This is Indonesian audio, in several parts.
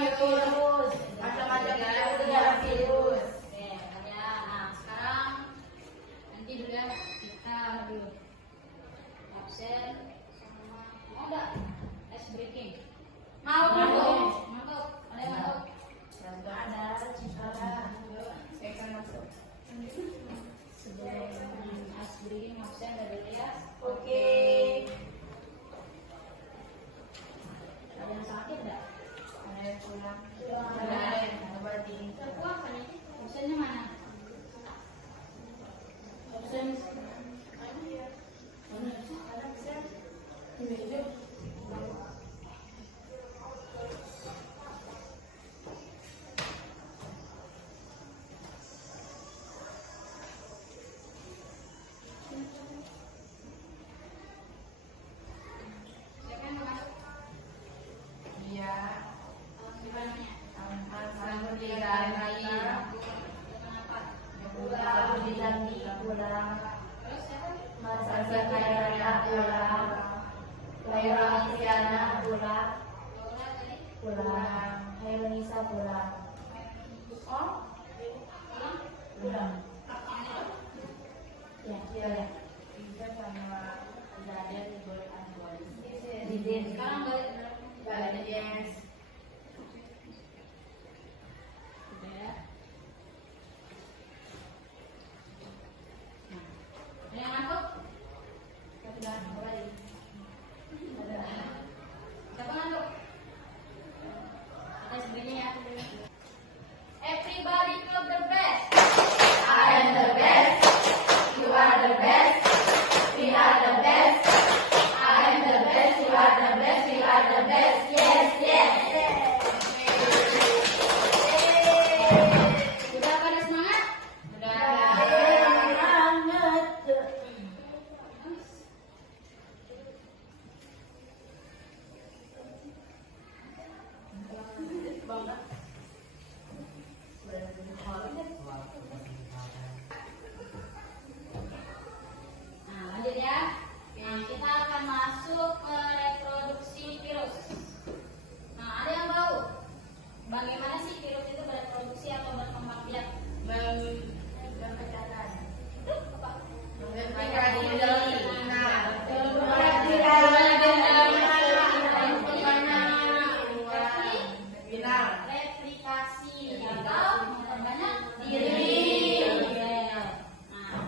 virus. Macam-macam virus. Oke, ya. Nah, sekarang nanti dulu ya kita dulu absen sama mau nggak ice breaking? Mau dulu. Mantap. Ada yang mantap? Ada. Saya akan masuk. Sebelum ice breaking absen dari dulu ya. Oke. Ada yang sakit nggak? Ada yang pulang. Ada. Berarti. Absennya mana? Absen. Siapa yang mau masuk? Iya. Gimana? Alhamdulillah. Kenapa? Alhamdulillah pulang. Terus siapa? Masa saya pulang. Laira Adriana pulang. Laura tadi? Pulang. Hairunisa pulang. Oh? Pulang? Pulang. Ya. Iya. Kita sama ada libur annual. Sekarang balik. Yes. Udah ya. Nah, ada yang ngantuk? Sudah, mulai. Siapa ngantuk? Kita sebenarnya ya. Everybody clap the best. I am the best. You are the best. We are the best. I am the best. You are the best. We are the best. Yes, yes. Udah pada semangat? Nah, lanjut ya. Nah, kita akan masuk ke reproduksi virus. Nah, ada yang tahu bagaimana sih virus itu bereproduksi atau berkembang biak? Itu apa? Replikasi atau memperbanyak diri. Nah,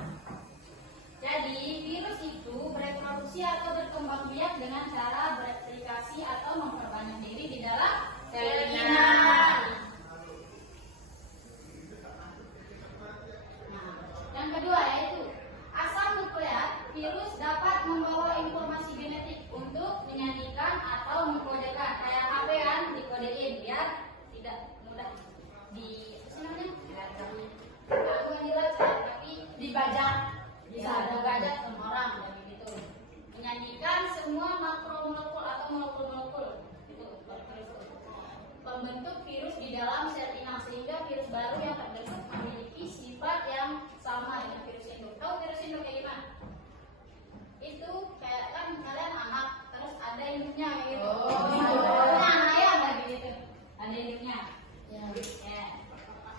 jadi virus itu bereproduksi atau berkembang biak dengan cara bereplikasi atau memperbanyak diri di dalam sel inang. Nah, yang kedua yaitu asam nukleat virus dapat membawa informasi genetik untuk menyandikan atau mengkodekan. Kayak apa kan dikodein biar tidak mudah di apa sih namanya? Bukan dilacak tapi dibajak. Bisa dibajak sama orang dan gitu. Menyandikan semua makromolekul atau molekul-molekul itu pembentuk virus di dalam sel inang sehingga virus baru yang terbentuk memiliki sifat yang sama dengan virus induk. Tahu virus induk kayak gimana? Itu kayak kan kalian anak terus ada induknya kayak gitu. Nah, ayam lagi gitu. Ada induknya. Ya.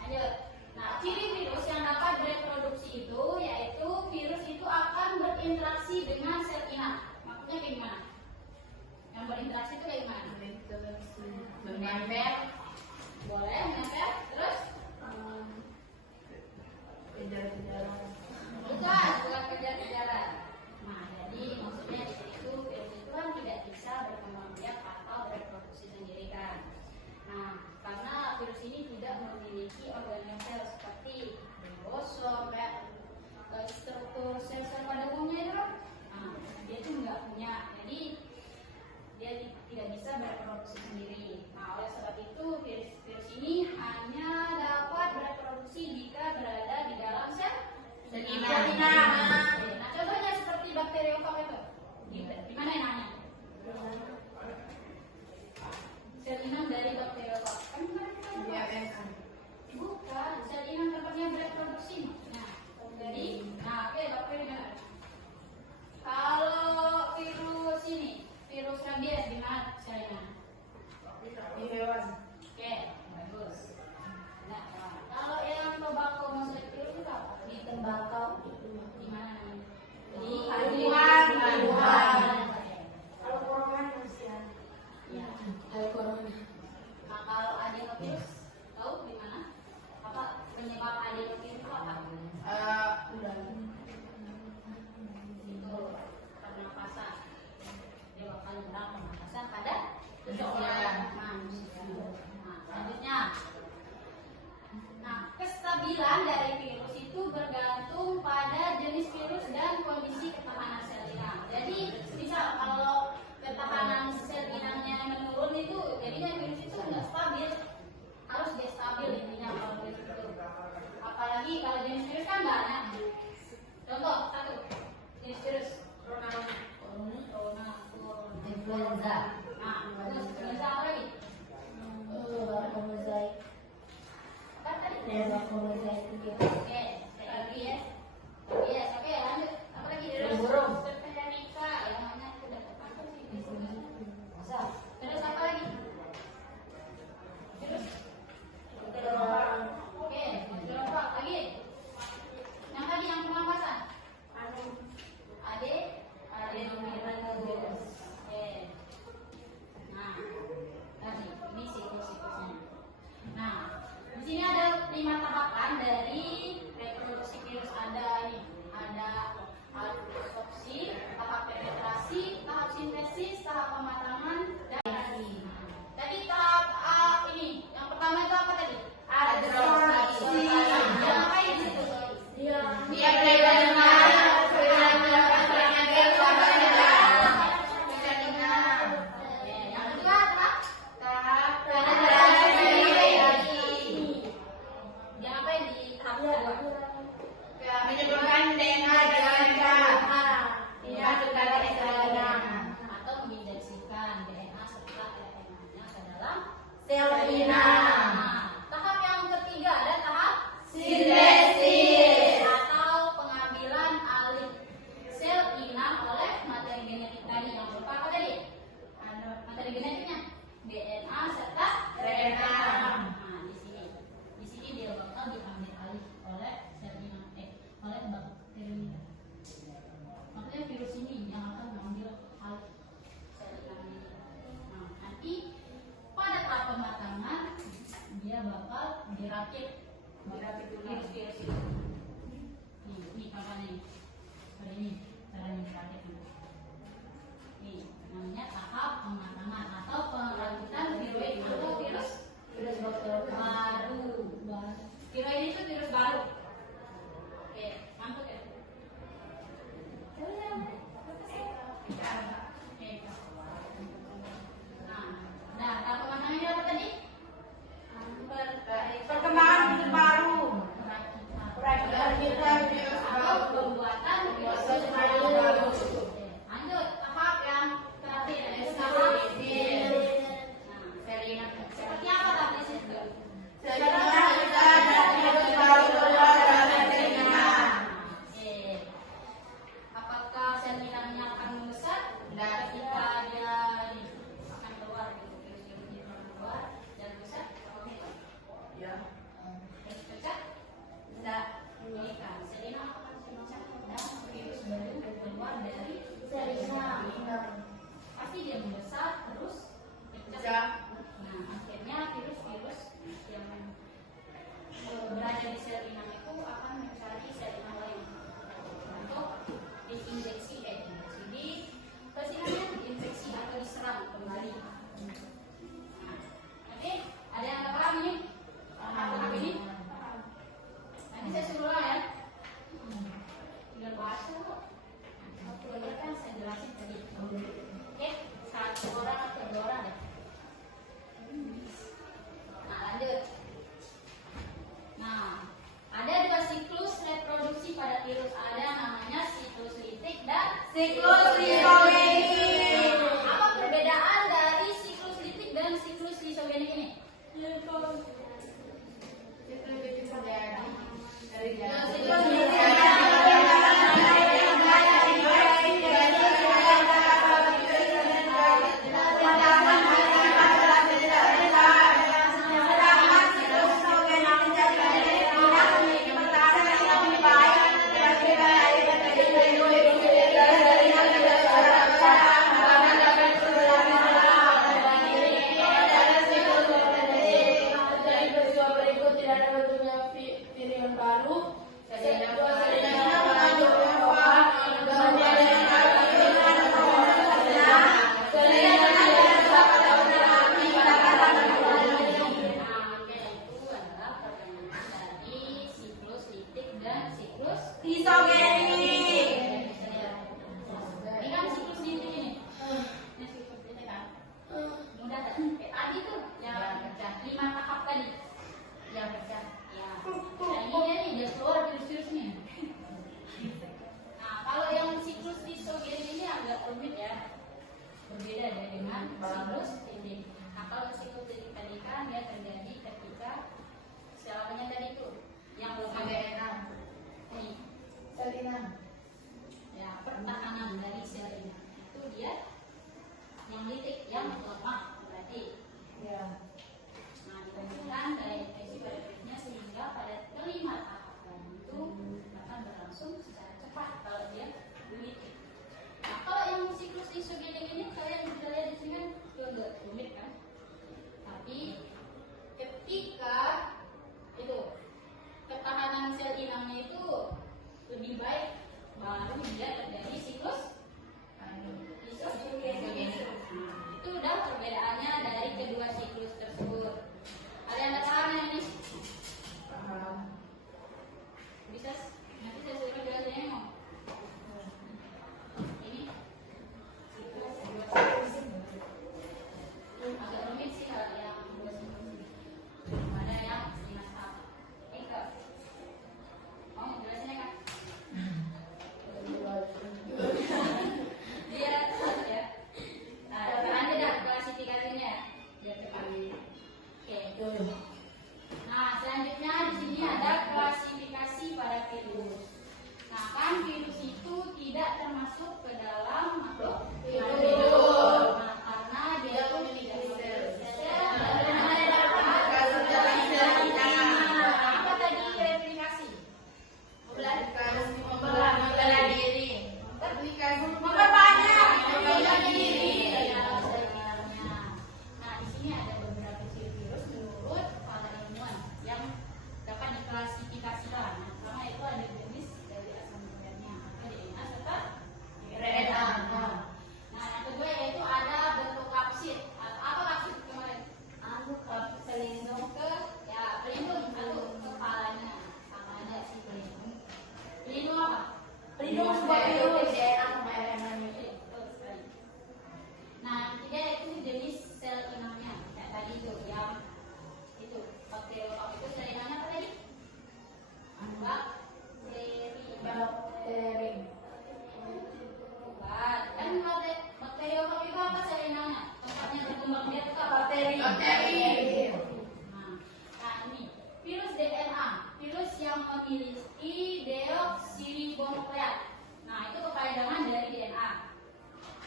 Lanjut. Nah, ciri virus yang dapat bereproduksi itu yaitu virus itu akan berinteraksi dengan sel inang. Maksudnya kayak gimana? Yang berinteraksi itu kayak gimana? Menempel. Boleh menempel. Terus? Kejar-kejaran. Bukan kejar-kejaran. Nah, jadi maksudnya di situ virus itu kan tidak bisa berkembang biak atau bereproduksi sendiri kan. Nah, karena virus ini tidak memiliki organel sel seperti ribosom, kayak struktur sel-sel pada umumnya itu, nah, dia itu nggak punya. Jadi dia tidak bisa bereproduksi sendiri. Nah, oleh sebab itu virus ini hanya dapat bereproduksi jika berada di dalam sel inang. Nah, contohnya seperti bakteriofag itu. Di mana inangnya? Sel inang dari bakteriofag. Kan bukan, sel inang tempatnya bereproduksi. Nah, jadi, oke, bakteri benar. Kalau virus ini, virus rabies di mana selnya? Di hewan. Oke, virus? Tahu di mana? Apa penyebab adenovirus itu apa? Itu pernapasan. Dia bakal menyerang pernapasan pada seseorang manusia. Nah, selanjutnya. Nah, kestabilan dari virus itu bergantung pada jenis virus dan kondisi ketahanan sel inang. Jadi, misal kalau ketahanan sel inangnya menurun itu, jadinya virus itu nggak stabil. Harus dia stabil intinya kalau virus itu. Apalagi kalau jenis virus kan banyak. Contoh satu jenis virus corona, Influenza. Nah, terus influenza apa lagi? Mozaik. Apa tadi? Mozaik itu. Oke, lagi ya. Yes, oke lanjut. Apa lagi? Burung. Nika, yang mana sudah terpantau sih. Masa? Terus apa lagi? Terus. Oke, terus apa lagi? Yang tadi yang pernapasan. Adenovirus. Oke. Nah, tadi ini siklus-siklusnya. Nah, di sini ada 5 tahapan dari reproduksi virus. Ada ini, ada autopsi, tahap penetrasi, tahap sintesis, tahap pematangan, dan tadi tahap ini. Yang pertama itu apa tadi? Adsorpsi. Dia ngapain di situ? Dia bagaimana? Yang kedua apa? Tahap Penetrasi. Dia ngapain di tahap kedua? menyebabkan DNA dia juga DNA Atau menginjeksikan DNA serta RNA-nya ke dalam sel inang. Nah, tahap yang ketiga ada tahap Sintesis. atau pengambilan alih sel inang oleh materi genetik tadi yang berupa apa tadi? Materi genetiknya DNA serta RNA. Nah, di sini dia bakal diambil alih oleh sel inang oleh bakteri. Makanya virus ini yang akan mengambil alih sel inang ini. Nah, nanti pada tahap pematangan dia bakal dirakit virus-virus itu. Nih contohnya nih. Seperti ini caranya dirakit nih. Nih namanya tahap pematangan atau perakitan viroid atau virus baru. Viroid itu virus baru. Oke, mantap ya. Oke. Nah, tahap pematangannya apa tadi? Perkembangan virus baru. Perakitan atau pembuatan virus baru. Lanjut tahap yang terakhir yaitu tahap sel inang. Seperti apa baru dia terjadi siklus isogenesis. Itu udah perbedaannya dari kedua siklus tersebut. Ada yang nggak paham yang ini? Bisa nanti saya suruh jelasinnya mau. Ini siklus agak rumit sih kalau yang dua siklus ini. Ada yang 5 tahap. Kak, mau jelasinnya Kak? Dia satu ya. Nah, sekarang ada klasifikasinya ya. Biar cepat. Oke. Nah, selanjutnya di sini ada klasifikasi pada virus. Nah, kan virus itu tidak termasuk ke dalam makhluk hidup. Nah, karena dia itu tidak memiliki sel dan apa tadi replikasi? Membelah diri. Nah, di sini ada beberapa ciri virus menurut para ilmuwan yang dapat diklasifikasikan. Nah, pertama itu ada jenis dari asam nukleernya atau DNA serta RNA. Nah, yang kedua yaitu ada bentuk kapsid. Apa kapsid kemarin? Pelindung ke pelindung satu kepalanya sama ada si pelindung. Pelindung apa? Pelindung sebuah virus DNA sama RNA. Nah, yang ketiga itu jenis sel inangnya. Kayak tadi itu yang itu bakteriofag itu sel inangnya apa tadi? Bakteri. Bukan. Kan bakteriofag itu apa sel inangnya? Tempatnya berkembang dia itu apa? Bakteri. Nah, ini virus DNA, virus yang memiliki deoksiribonukleat. Nah, itu kepanjangan dari DNA.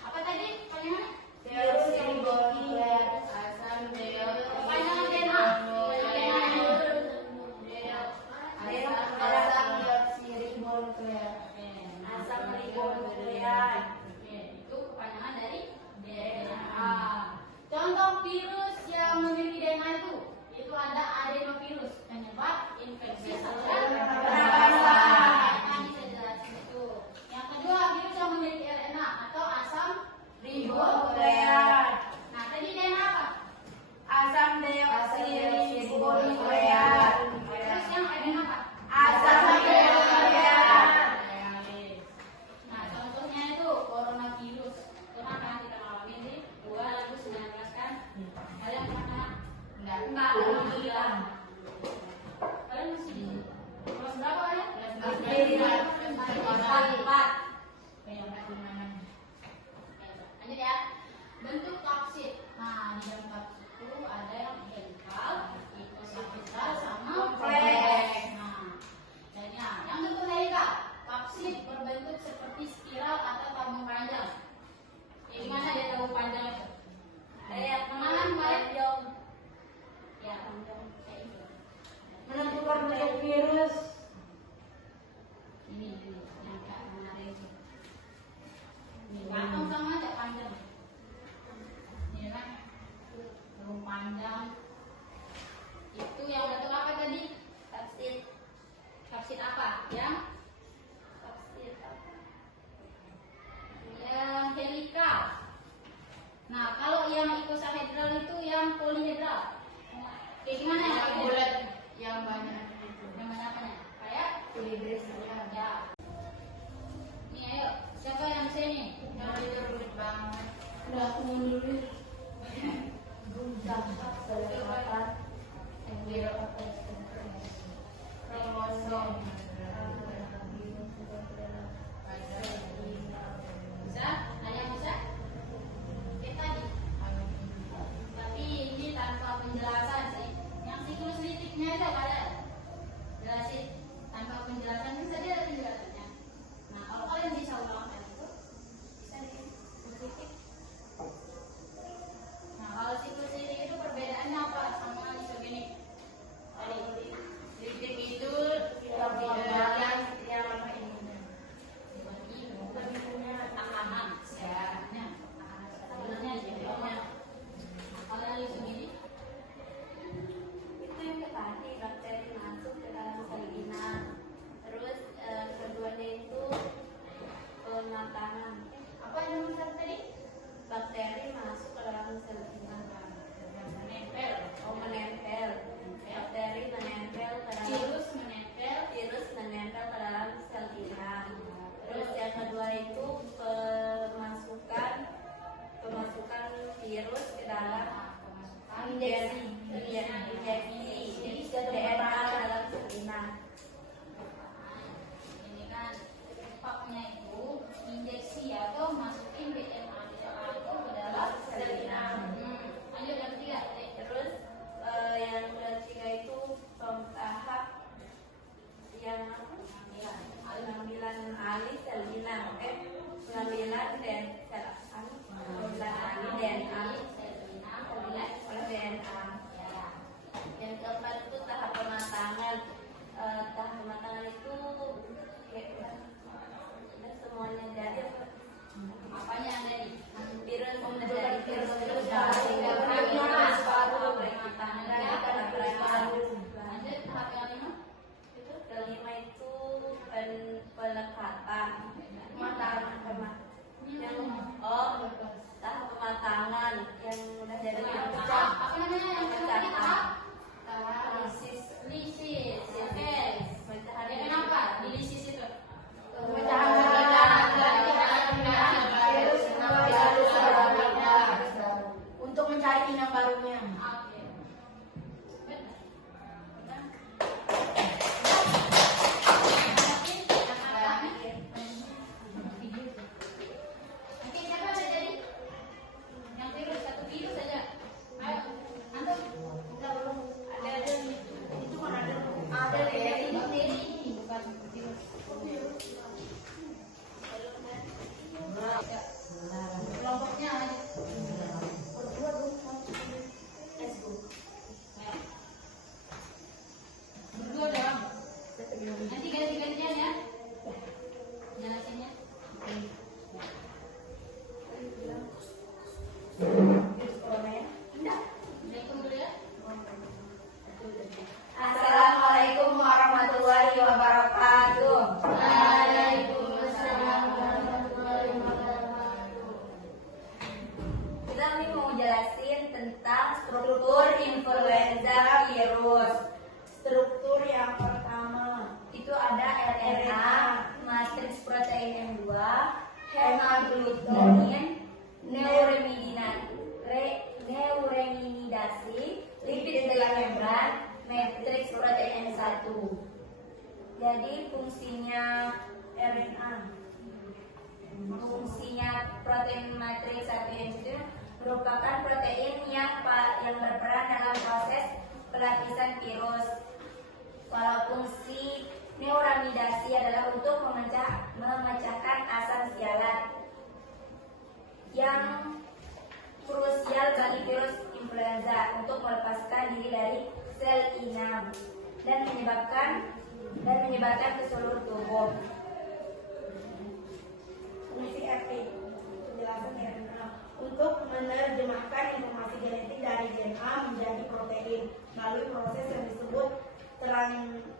Apa tadi kepanjangannya? Deoksiribonukleat. Asam Kepanjangan DNA. asam deoksiribonukleat. Asam ribonukleat. Itu kepanjangan dari DNA. Contoh virus yang memiliki DNA itu ada adenovirus, penyebab infeksi saluran pernapasan. Tadi saya jelasin itu. Yang kedua, virus yang memiliki RNA atau asam ribonukleat. Nah, tadi DNA apa? Asam deoksiribonukleat. Terus yang RNA apa? Asam ribonukleat. Nah, contohnya itu coronavirus. Pernah kan kita ngalamin di 2019 kan? Kalian pernah? Enggak, alhamdulillah. Kalian masih di kelas berapa ya? Kelas 4. Lanjut ya. Bentuk kapsid. Nah, di dalam kapsid itu ada yang helikal, ipsilateral, sama kompleks. Nah, dan yang bentuk helikal, kapsid berbentuk seperti spiral atau tabung panjang. Jadi mana dia tabung panjang itu? Kayak mana panjang? Ya, panjang kayak itu. Menentukan bentuk virus. Ini yang kayak kemarin itu. Ini patung sama aja panjang. Ini kan tabung panjang. Itu yang bentuk apa tadi? Kapsid. Kapsid apa? Yang helikal. Nah, kalau yang icosahedral itu yang polihedral. Kayak gimana ya? Bulat yang banyak itu. Yang mana apanya? Kayak Kulibris ya. Nih ayo, siapa yang bisa ini? yang itu rumit banget. Udah aku mundur dulu. Dampak selewatan kromosom. Bisa? Ada yang bisa? Kayak tadi. Tapi ini tanpa penjelasan sih. Yang siklus litiknya itu ada. Jelasin. Tanpa penjelasan bisa dia ada penjelasannya. Nah, kalau kalian bisa ulangkan itu, bisa dikit. Litik. Nah, kalau siklus litik itu perbedaannya apa sama isogenik? Tadi. Litik itu yang apa ini? Lebih punya tekanan sebenarnya. Tekanan sebenarnya jadinya. Kalau yang isogenik Itu yang tadi virus. Struktur yang pertama Itu ada RNA, matriks protein M2, hemagglutinin, neureminidasi, lipid dalam membran, matriks protein M1. Jadi fungsinya RNA, fungsinya protein matriks 1 itu merupakan protein yang berperan dalam proses pelapisan virus. Kalau fungsi neuramidasi adalah untuk memecahkan asam sialat yang krusial bagi virus influenza untuk melepaskan diri dari sel inam dan menyebarkan ke seluruh tubuh. fungsi RT, penjelasan RNA untuk menerjemahkan informasi genetik dari gen A menjadi protein melalui proses yang disebut translasi.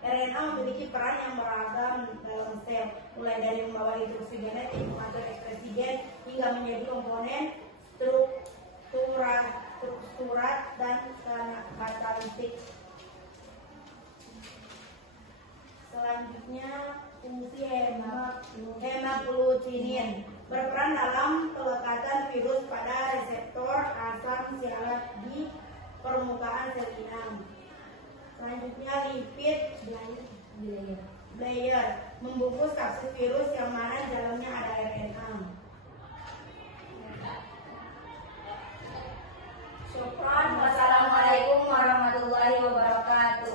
RNA memiliki peran yang beragam dalam sel, mulai dari membawa instruksi genetik, mengatur ekspresi gen, hingga menjadi komponen strukturat dan katalitik. Selanjutnya, fungsi hemagglutinin berperan dalam pelekatan virus pada reseptor asam sialat di permukaan sel inam. Selanjutnya, lipid layer membungkus kapsul virus yang mana di dalamnya ada RNA. Syukran. Wassalamualaikum warahmatullahi wabarakatuh.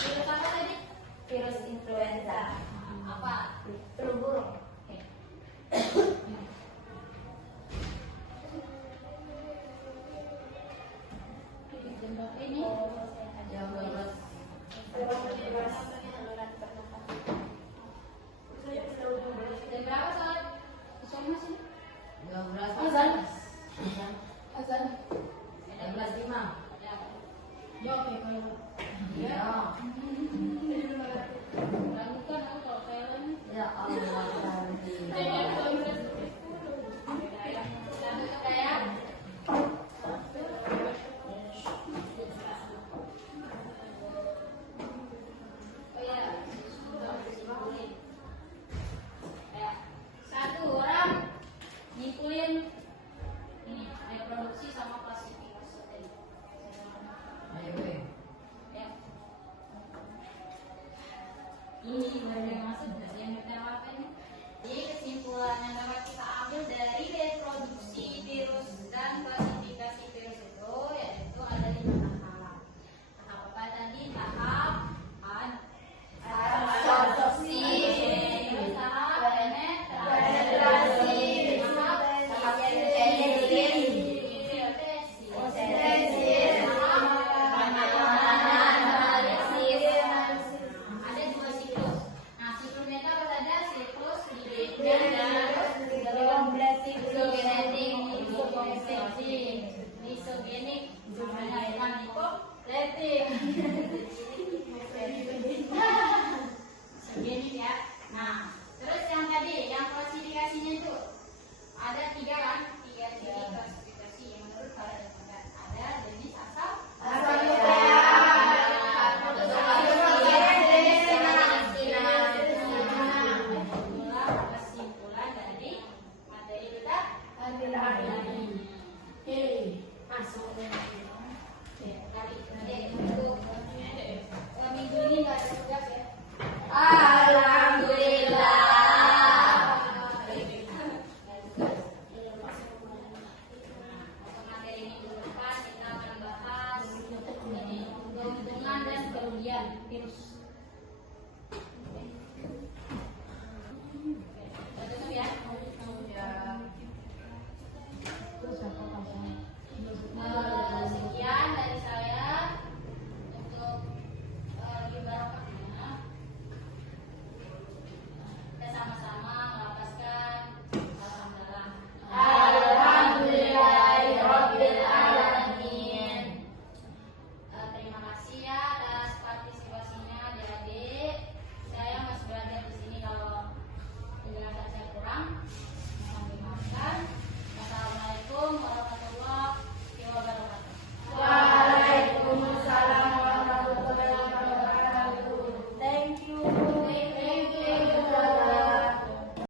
Virus apa tadi? Virus influenza, Apa? flu burung. Ini Jam 12. jam berapa saat? Suami sini? 12. Azan. Azan. 12.05. Ya. Jawab ya kalau. Iya. Lakukan aku kalau saya lain. Ya Allah. Satu orang nyimpulin ini reproduksi sama klasifikasi tadi. Ya. Ini baru yang masuk yang kita apa ini? Jadi kesimpulan yang dapat kita ambil dari reproduksi virus dan klasifikasi virus itu yaitu ada 5 tahap. Tahap apa tadi? Tahap Absorpsi. tahap Penetrasi. Tahap sintesis. Sintesis. Analisis. Ada 2 siklus. Nah, siklusnya itu apa saja? Siklus Isogenetik. isogenik, namanya bukan hipokretik.